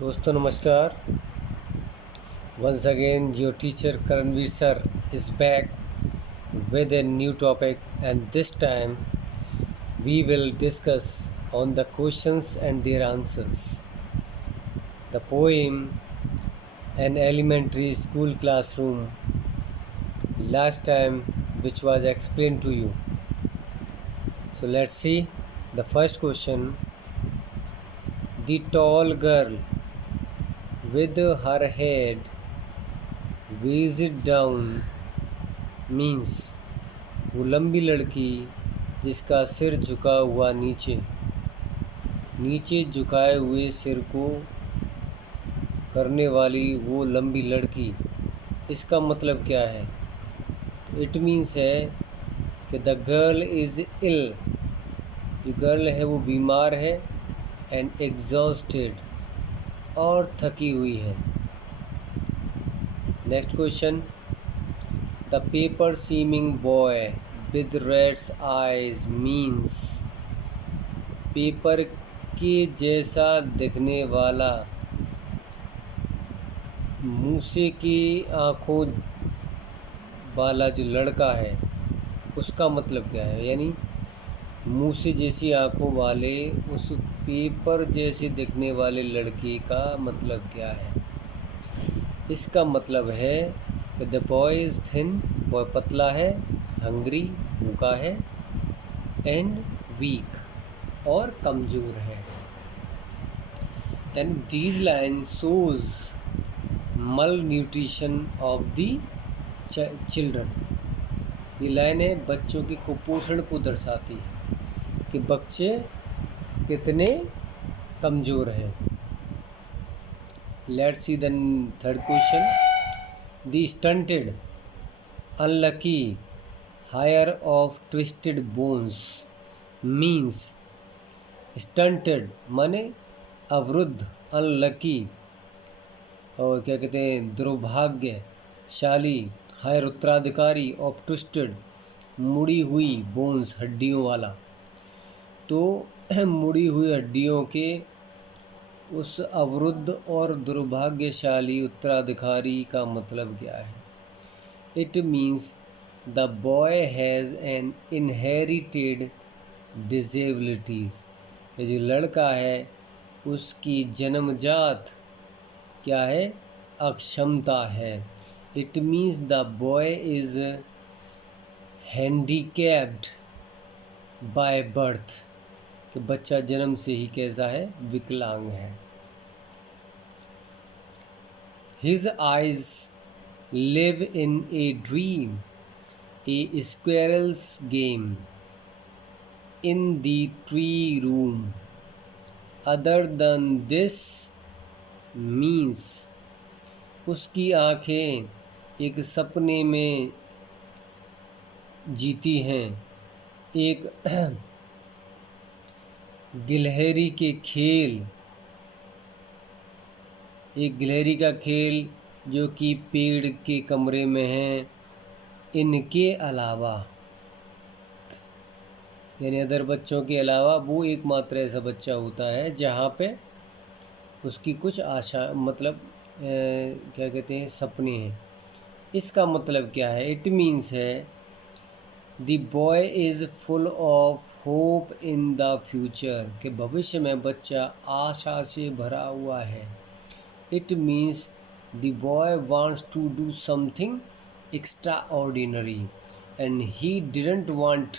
दोस्तों नमस्कार। Once again your teacher Karanveer sir is back with a new topic, and this time we will discuss on the questions and their answers. The poem An Elementary School Classroom, last time, which was explained to you. So let's see the first question. The tall girl with her head weighed down means वो लंबी लड़की जिसका सिर झुका हुआ नीचे झुकाए हुए सिर को करने वाली वो लंबी लड़की, इसका मतलब क्या है? इट मीन्स है कि द गर्ल इज़ इल, जो गर्ल है वो बीमार है, एंड एग्जॉस्टेड, और थकी हुई है। Next question. The paper seeming boy with rat's eyes means paper के जैसा दिखने वाला मूसे की आँखों वाला जो लड़का है उसका मतलब क्या है? यानी मूसे जैसी आँखों वाले उस पेपर जैसे दिखने वाले लड़के का मतलब क्या है? इसका मतलब है the boy is thin, boy पतला है, हंग्री भूखा है, एंड वीक और कमज़ोर है। एंड दीज लाइन शोज मल न्यूट्रिशन ऑफ द चिल्ड्रन, ये लाइन है बच्चों के कुपोषण को दर्शाती है कि बच्चे कितने कमज़ोर हैं। Let's see the third question. The stunted, unlucky, hair of twisted bones means stunted माने अवरुद्ध, unlucky और क्या कहते हैं दुर्भाग्यशाली, हायर उत्तराधिकारी, ऑफ ट्विस्टेड मुड़ी हुई, बोन्स हड्डियों वाला। तो मुड़ी हुई हड्डियों के उस अवरुद्ध और दुर्भाग्यशाली उत्तराधिकारी का मतलब क्या है? It means the boy has an inherited disabilities, ये जो लड़का है उसकी जन्मजात क्या है? अक्षमता है। It means the boy is handicapped by birth, कि बच्चा जन्म से ही कैसा है? विकलांग है। His eyes live in a dream, a squirrel's game in the tree room. Other than this means उसकी आँखें एक सपने में जीती हैं, एक गिलहरी का खेल जो कि पेड़ के कमरे में है, इनके अलावा, यानी अदर बच्चों के अलावा वो एकमात्र ऐसा बच्चा होता है जहाँ पे उसकी कुछ आशा मतलब क्या कहते हैं, सपने हैं। इसका मतलब क्या है? इट मीन्स है the boy is full of hope in the future, कि भविष्य में बच्चा आशा से भरा हुआ है। It means the boy wants to do something extraordinary and he didn't want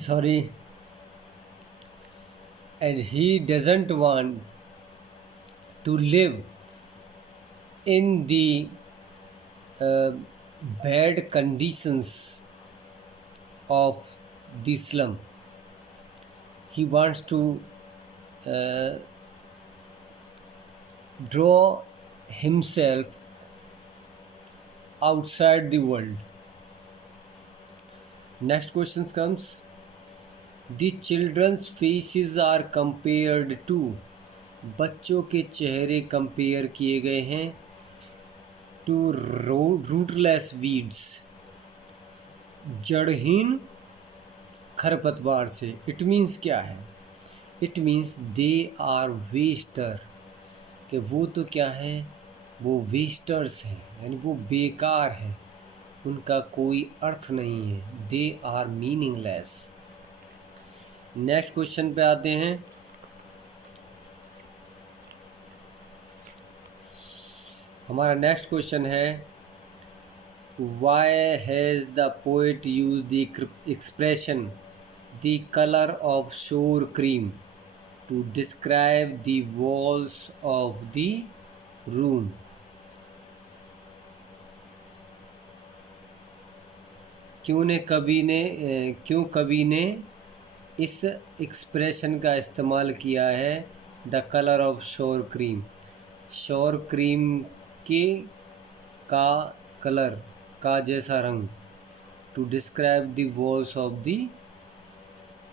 sorry and he doesn't want to live in the bad conditions of the slum. He wants to draw himself outside the world. Next question comes. The children's faces are compared to, बच्चों के चेहरे compare किए गए हैं to rootless weeds, जड़हीन खरपतवार से। It means क्या है? It means they are waster, कि वो तो क्या है, वो वेस्टर्स हैं, यानी वो बेकार है, उनका कोई अर्थ नहीं है। They are meaningless. Next question पे आते हैं। हमारा नेक्स्ट क्वेश्चन है, why has the poet use the expression the colour of sour cream to describe the walls of the room? क्यों कवि ने इस एक्सप्रेशन का इस्तेमाल किया है, the colour of sour cream, sour cream के का कलर का जैसा रंग, to describe the walls of the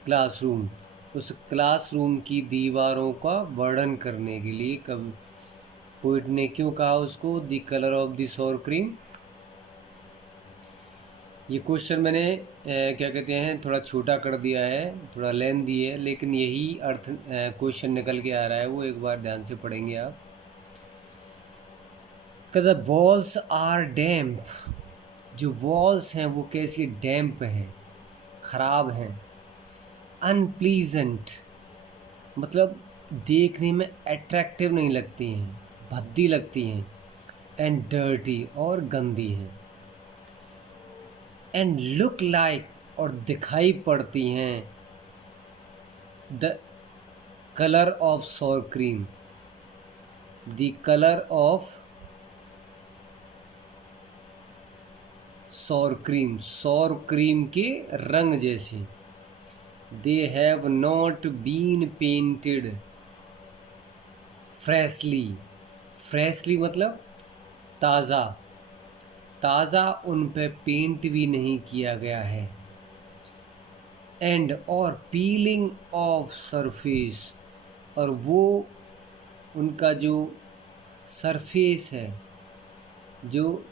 classroom, उस क्लासरूम की दीवारों का वर्णन करने के लिए कब पोइट ने क्यों कहा उसको the colour of the shore cream? ये क्वेश्चन मैंने क्या कहते हैं, थोड़ा छोटा कर दिया है, थोड़ा लेंथी है, लेकिन यही अर्थ क्वेश्चन निकल के आ रहा है, वो एक बार ध्यान से पढ़ेंगे आप। द वॉल्स आर डैम्प, जो वॉल्स हैं वो कैसी डैम्प हैं, ख़राब हैं। अनप्लीजेंट मतलब देखने में अट्रैक्टिव नहीं लगती हैं, भद्दी लगती हैं। एंड डर्टी और गंदी हैं। एंड लुक लाइक और दिखाई पड़ती हैं the colour of sour cream, the colour of sour cream के रंग जैसे। They have not been painted freshly मतलब ताज़ा उन पे पेंट भी नहीं किया गया है। एंड और पीलिंग ऑफ सरफेस, और वो उनका जो सरफेस है, जो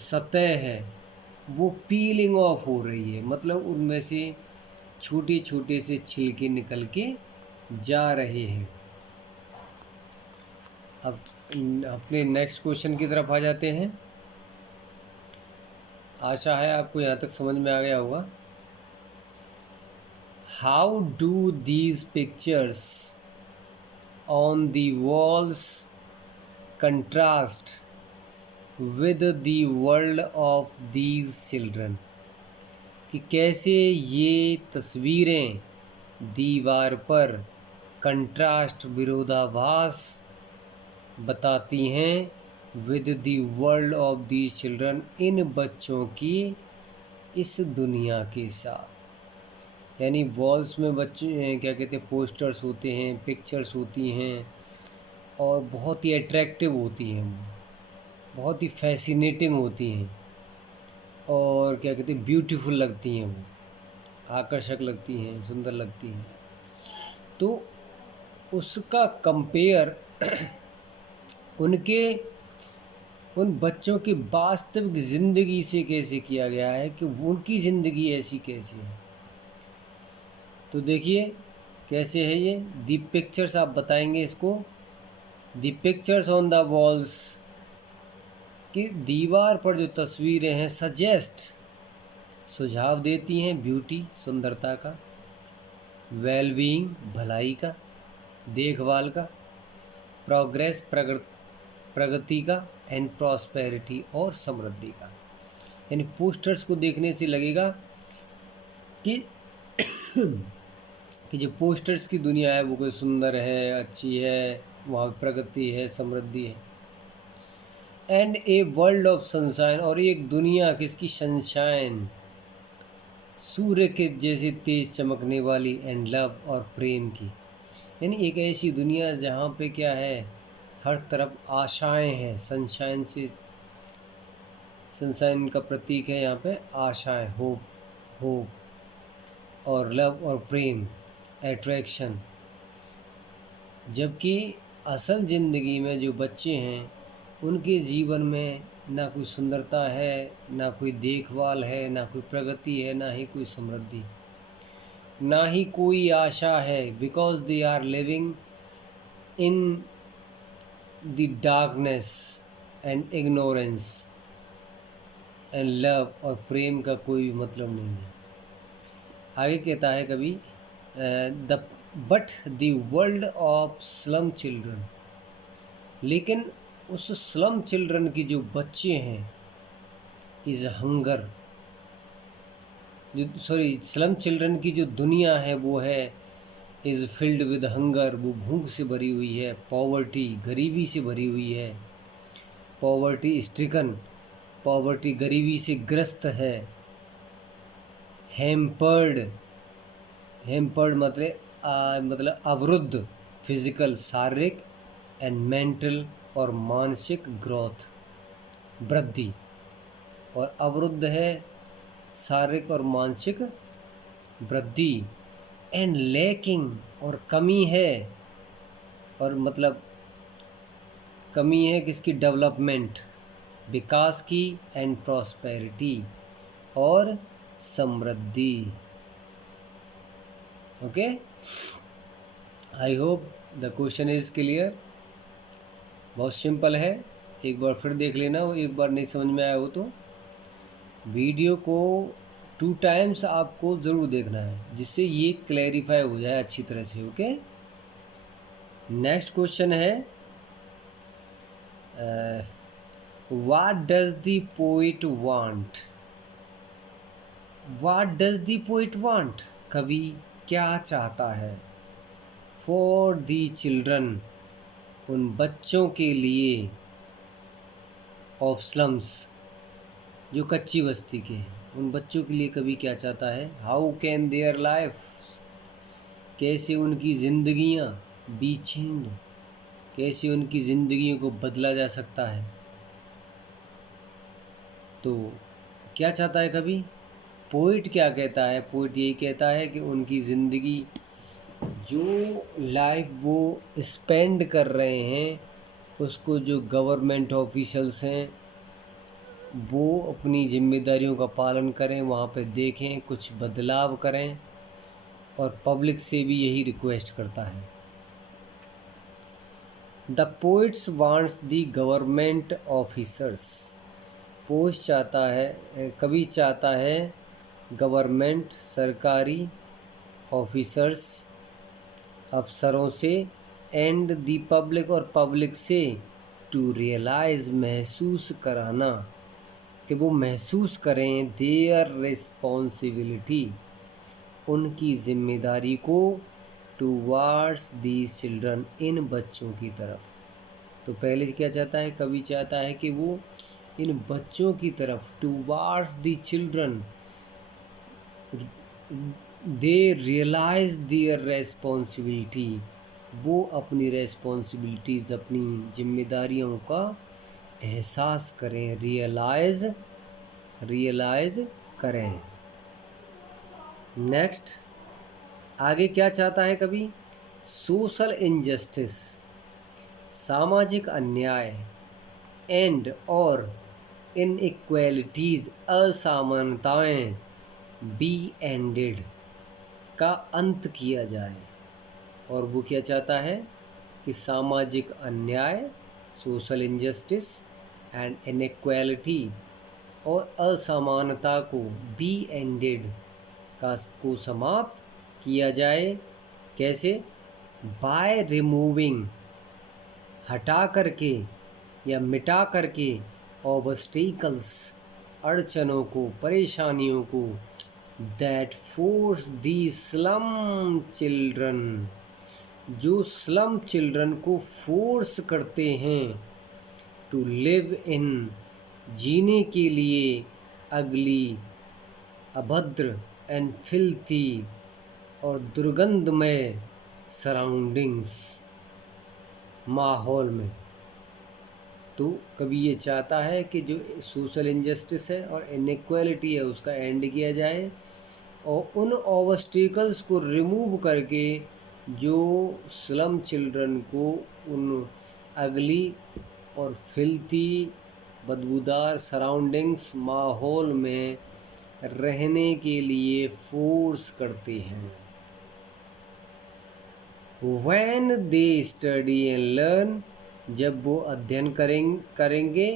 सतह है, वो पीलिंग ऑफ हो रही है, मतलब उनमें से छोटे छोटे से छिलके निकल के जा रहे हैं। अब अपने नेक्स्ट क्वेश्चन की तरफ आ जाते हैं। आशा है आपको यहाँ तक समझ में आ गया होगा। How do these pictures on the walls contrast with the world of these children, कि कैसे ये तस्वीरें दीवार पर कंट्रास्ट विरोधाभास बताती हैं with the world of these children, इन बच्चों की इस दुनिया के साथ। यानी वॉल्स में बच्चे क्या कहते हैं, पोस्टर्स होते हैं, पिक्चर्स होती हैं, और बहुत ही अट्रैक्टिव होती हैं, बहुत ही फैसिनेटिंग होती हैं, और क्या कहते हैं, ब्यूटीफुल लगती हैं, वो आकर्षक लगती हैं, सुंदर लगती हैं। तो उसका कंपेयर उन बच्चों की वास्तविक ज़िंदगी से कैसे किया गया है, कि उनकी ज़िंदगी ऐसी कैसी है। तो देखिए कैसे है ये। दी पिक्चर्स आप बताएंगे इसको। दी पिक्चर्स ऑन द वॉल्स, कि दीवार पर जो तस्वीरें हैं, सजेस्ट सुझाव देती हैं, ब्यूटी सुंदरता का, वेलबीइंग भलाई का, देखभाल का, प्रोग्रेस प्रगति का, एंड प्रॉस्पेरिटी और समृद्धि का। यानी पोस्टर्स को देखने से लगेगा कि कि जो पोस्टर्स की दुनिया है वो कोई सुंदर है, अच्छी है, वहाँ प्रगति है, समृद्धि है। And a world of sunshine, और एक दुनिया किसकी, सनशाइन, सूर्य के जैसे तेज चमकने वाली, एंड लव और प्रेम की। यानी एक ऐसी दुनिया जहाँ पे क्या है, हर तरफ आशाएं हैं। सनशाइन का प्रतीक है यहाँ पे आशाएं, होप और लव और प्रेम, एट्रैक्शन। जबकि असल ज़िंदगी में जो बच्चे हैं उनके जीवन में ना कोई सुंदरता है, ना कोई देखभाल है, ना कोई प्रगति है, ना ही कोई समृद्धि। ना ही कोई आशा है, because they are living in the darkness and ignorance, and love और प्रेम का कोई मतलब नहीं है। आगे कहता है कभी the but the world of slum children, लेकिन उस स्लम चिल्ड्रन की जो बच्चे हैं इज़ हंगर, जो सॉरी स्लम चिल्ड्रन की जो दुनिया है वो है इज़ फिल्ड विद हंगर, वो भूख से भरी हुई है, पॉवर्टी गरीबी से भरी हुई है, पॉवर्टी स्ट्रिकन, पॉवर्टी गरीबी से ग्रस्त है, हेम्पर्ड, हेम्पर्ड मतलब अवरुद्ध, फिजिकल शारीरिक एंड मेंटल और मानसिक ग्रोथ वृद्धि, और अवरुद्ध है शारीरिक और मानसिक वृद्धि, एंड लैकिंग और कमी है, और मतलब कमी है किसकी, डेवलपमेंट विकास की, एंड प्रॉस्पेरिटी और समृद्धि। Okay, I hope the question is clear. बहुत सिंपल है, एक बार फिर देख लेना, वो एक बार नहीं समझ में आया हो तो वीडियो को 2 टाइम्स आपको ज़रूर देखना है, जिससे ये क्लैरिफाई हो जाए अच्छी तरह से। ओके, नेक्स्ट क्वेश्चन है what does the poet want. What does the poet want, कवि क्या चाहता है, फॉर दी चिल्ड्रन, उन बच्चों के लिए, ऑफ स्लम्स, जो कच्ची बस्ती के हैं, उन बच्चों के लिए कवि क्या चाहता है, हाउ कैन देयर लाइफ, कैसे उनकी ज़िंदगियाँ, बी चेंज, कैसे उनकी ज़िंदगियों को बदला जा सकता है। तो क्या चाहता है कवि, पोइट क्या कहता है, पोइट यही कहता है कि उनकी ज़िंदगी, जो लाइफ वो स्पेंड कर रहे हैं, उसको जो गवर्नमेंट ऑफिशियल्स हैं वो अपनी जिम्मेदारियों का पालन करें, वहाँ पे देखें, कुछ बदलाव करें, और पब्लिक से भी यही रिक्वेस्ट करता है। The poets wants the government officers, poet चाहता है, कवि चाहता है गवर्नमेंट, सरकारी ऑफिसर्स, अफसरों से, एंड द पब्लिक, और पब्लिक से, टू रियलाइज, महसूस कराना, कि वो महसूस करें, देयर रिस्पॉन्सिबिलिटी, उनकी जिम्मेदारी को, टूवार्ड्स दीज चिल्ड्रन, इन बच्चों की तरफ। तो पहले क्या चाहता है, कवि चाहता है कि वो इन बच्चों की तरफ, towards the children, they realise their responsibility, वो अपनी रेस्पॉन्सिबिलिटीज़, अपनी जिम्मेदारियों का एहसास करें, रियलाइज करें। नेक्स्ट, आगे क्या चाहता है कभी, सोशल इनजस्टिस, सामाजिक अन्याय, एंड और इनइक्वालिटीज़, असमानताएं, बी एंडेड, का अंत किया जाए। और वो क्या चाहता है कि सामाजिक अन्याय, सोशल इनजस्टिस एंड इनइक्वालिटी, और असमानता को, बी एंडेड, को समाप्त किया जाए। कैसे, बाय रिमूविंग, हटा करके या मिटा करके, ऑब्स्टिकल्स, अड़चनों को, परेशानियों को, that force the slum children, जो स्लम चिल्ड्रन को फोर्स करते हैं, टू लिव इन, जीने के लिए, अगली, अभद्र, एंड फिल्थी, और दुर्गंधमय, सराउंडिंग्स, माहौल में। तो कभी ये चाहता है कि जो सोशल इनजस्टिस है और इनइक्वालिटी है उसका एंड किया जाए, और उन ऑब्स्टिकल्स को रिमूव करके जो स्लम चिल्ड्रन को उन अगली और फिल्थी, बदबूदार सराउंडिंग्स, माहौल में रहने के लिए फोर्स करते हैं। when they study and learn, जब वो अध्ययन करेंगे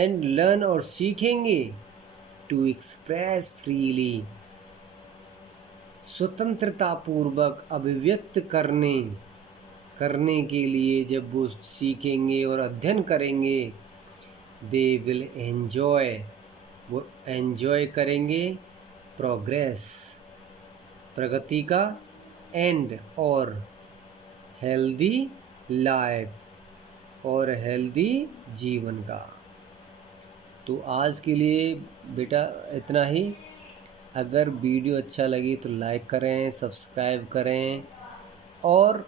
and learn और सीखेंगे, to express freely, स्वतंत्रता पूर्वक अभिव्यक्त करने के लिए जब वो सीखेंगे और अध्ययन करेंगे, दे विल एन्जॉय, वो एन्जॉय करेंगे प्रोग्रेस, प्रगति का, एंड और हेल्दी लाइफ, और हेल्दी जीवन का। तो आज के लिए बेटा इतना ही। अगर वीडियो अच्छा लगी तो लाइक करें, सब्सक्राइब करें और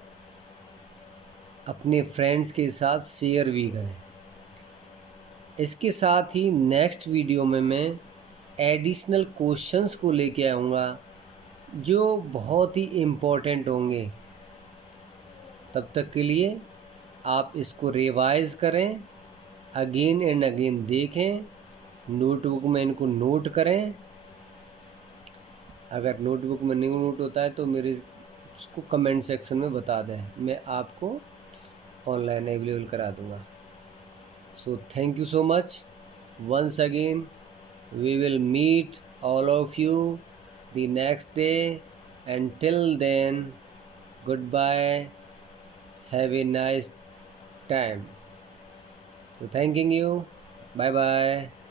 अपने फ्रेंड्स के साथ शेयर भी करें। इसके साथ ही नेक्स्ट वीडियो में मैं एडिशनल क्वेश्चंस को लेके आऊँगा जो बहुत ही इम्पोर्टेंट होंगे। तब तक के लिए आप इसको रिवाइज़ करें, अगेन एंड अगेन देखें, नोटबुक में इनको नोट करें। अगर नोटबुक में नहीं नोट होता है तो मेरे उसको कमेंट सेक्शन में बता दें, मैं आपको ऑनलाइन अवेलेबल करा दूँगा। So thank you so much once again. We will meet all of you the next day. Until then, goodbye. Have a nice time. So thanking you. Bye bye.